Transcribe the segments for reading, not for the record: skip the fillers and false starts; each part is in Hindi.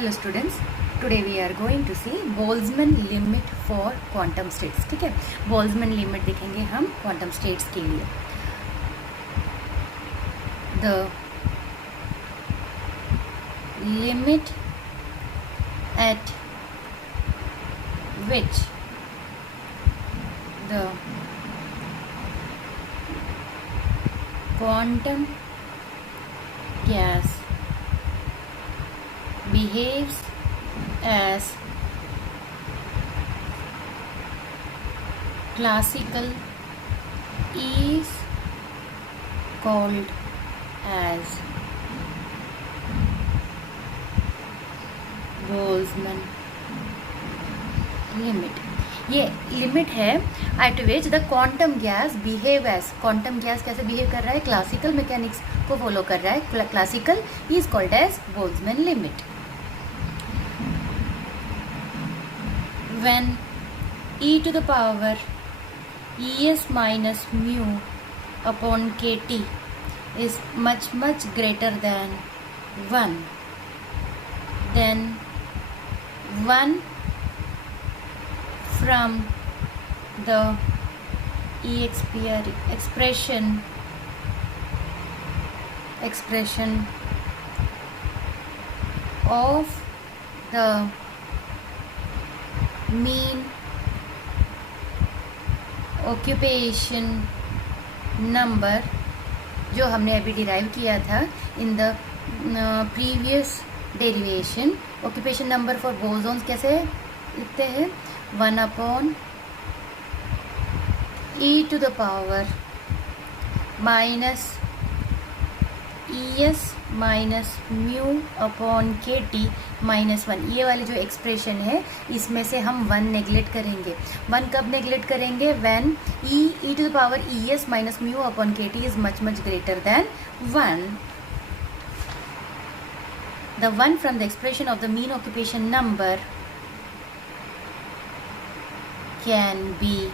Hello students, today we are going to see Boltzmann limit for quantum states. ठीक है, बोल्ट्जमैन लिमिट देखेंगे हम क्वांटम स्टेट्स के लिए। The limit at which the quantum gas behaves as classical is called as Boltzmann limit. ये लिमिट है at which the quantum gas behave as, quantum gas कैसे बिहेव कर रहा है, क्लासिकल मैकेनिक्स को फॉलो कर रहा है, classical is called as Boltzmann limit. When e to the power es minus mu upon kt is much greater than 1, then 1 from the expression of the mean occupation number जो हमने अभी डिराइव किया था in the previous derivation. Occupation number for bosons कैसे लिखते हैं, 1 upon e to the power minus es minus mu upon K T minus 1। ये वाली जो एक्सप्रेशन है इसमें से हम 1 नेग्लेक्ट करेंगे। 1 कब नेग्लेक्ट करेंगे, when e to the power es minus mu upon K T is much greater than 1। The 1 from the expression of the mean occupation number can be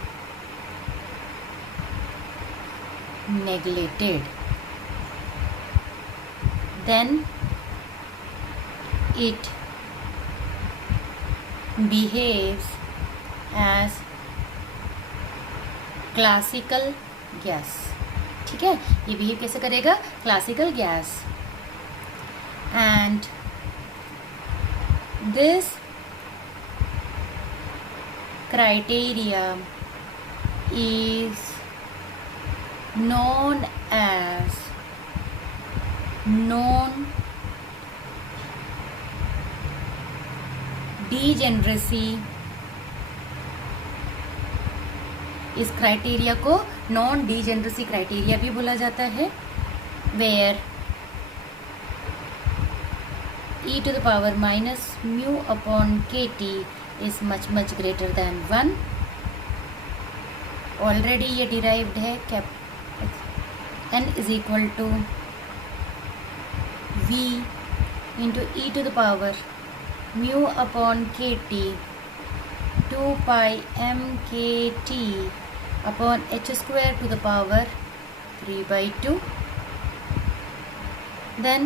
neglected, then it behaves as classical gas। ठीक है, ये बिहेव कैसे करेगा, classical gas. And this criteria is known as non-degeneracy। इस क्राइटेरिया को नॉन डिजेनरेसी क्राइटेरिया भी बोला जाता है, where e to the power minus mu upon kt is much greater than 1। Already ये डिराइव्ड है, n is equal to v into e to the power mu upon kt 2 pi m k t upon h square to the power 3/2। Then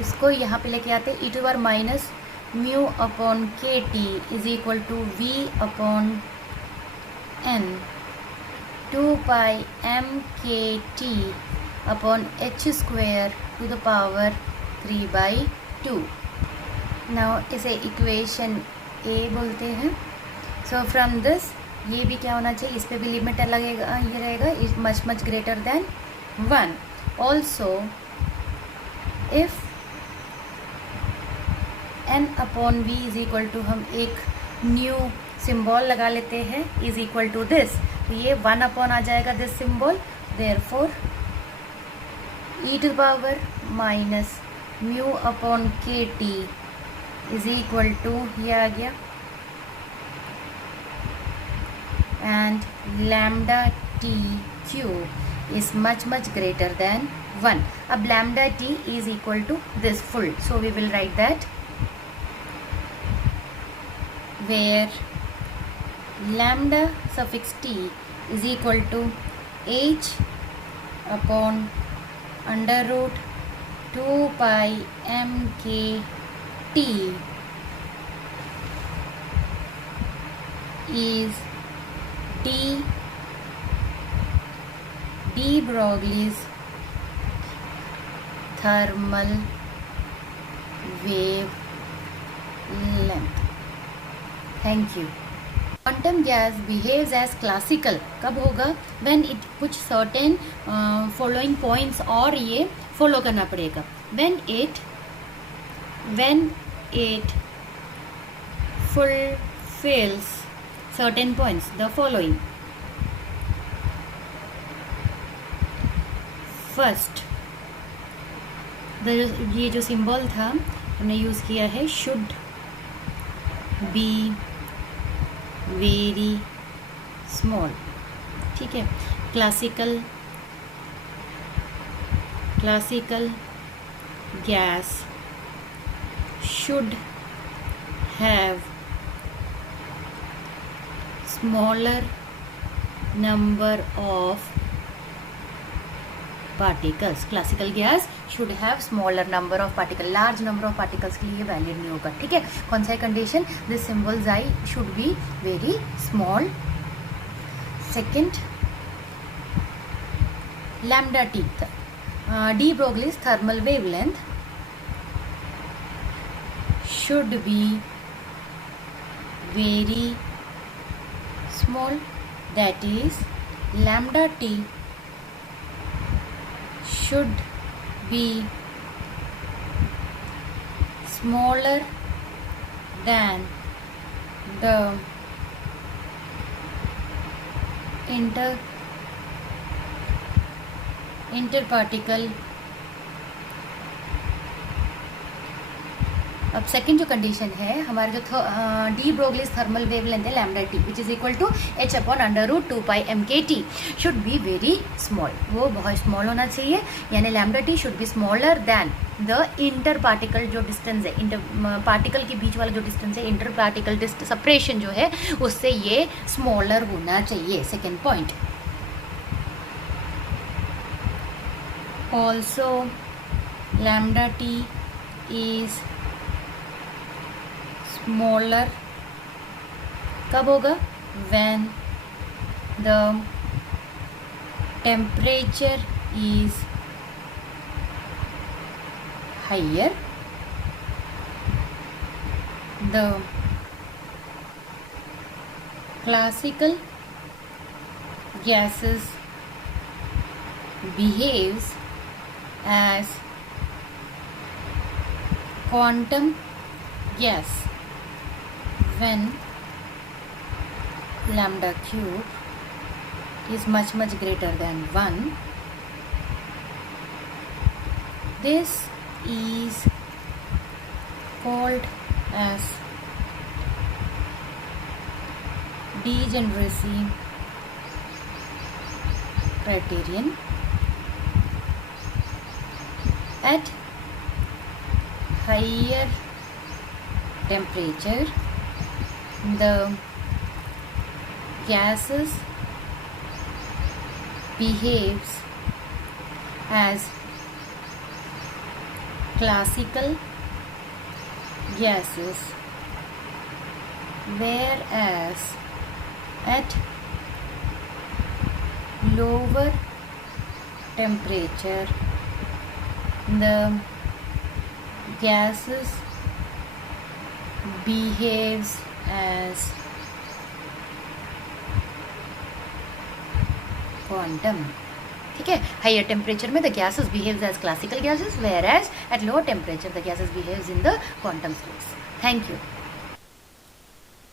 इसको यहाँ पे लेके आते e to the power minus mu upon K T is equal to v upon n 2 pi m k t upon h square to the power 3/2। Now इसे इक्वेशन ए बोलते हैं। सो फ्रॉम दिस ये भी क्या होना चाहिए, इस पे भी लिमिट लगेगा, ये रहेगा is much greater than 1। Also if n upon v is equal to, हम एक न्यू सिंबल लगा लेते हैं, इज इक्वल टू दिस, तो ये 1 अपॉन आ जाएगा this symbol, therefore e to the power minus mu upon K T is equal to, ये आ गया, and lambda T cube is much greater than 1। अब lambda T is equal to this full, so we will write that where lambda suffix t is equal to h upon under root 2 pi m k T is de Broglie's thermal wavelength. Thank you. Quantum gas behaves as classical कब होगा? When it puts certain following points, और ये follow करना पड़ेगा. When it fulfills certain points, the following. First, ये जो सिंबल था हमने यूज़ किया है, शुड बी वेरी स्मॉल. ठीक है. Classical gas should have smaller number of particles. Classical gas should have smaller number of particles. Large number of particles के लिए वैलिड नहीं होगा. ठीक है. कौन सा है condition? This symbol xi should be very small. Second, lambda t, de Broglie's thermal wavelength should be very small. That is, lambda t should be smaller than the interparticle. अब सेकंड जो कंडीशन है हमारे जो डी ब्रोगलीज थर्मल वेवलेंथ है lambda T which is equal to h upon √2 pi mkt should be very small. वो बहुत स्मॉल होना चाहिए. यानी lambda T should be smaller than the inter particle जो डिस्टेंस है, इंटर पार्टिकल के बीच वाला जो डिस्टेंस है, इंटर पार्टिकल सेपरेशन जो है उससे ये स्मॉलर होना चाहिए. Second point. Also lambda T is smaller कब होगा? when the temperature is higher. The classical gases behaves as quantum gas when lambda cube is much greater than 1. This is called as degeneracy criterion. At higher temperature, the gases behaves as classical gases, whereas at lower temperature the gases behaves as quantum. ठीक है. हायर टेम्परेचर में the gases behaves as classical gases, whereas at lower temperature the gases behaves in the quantum states. Thank you.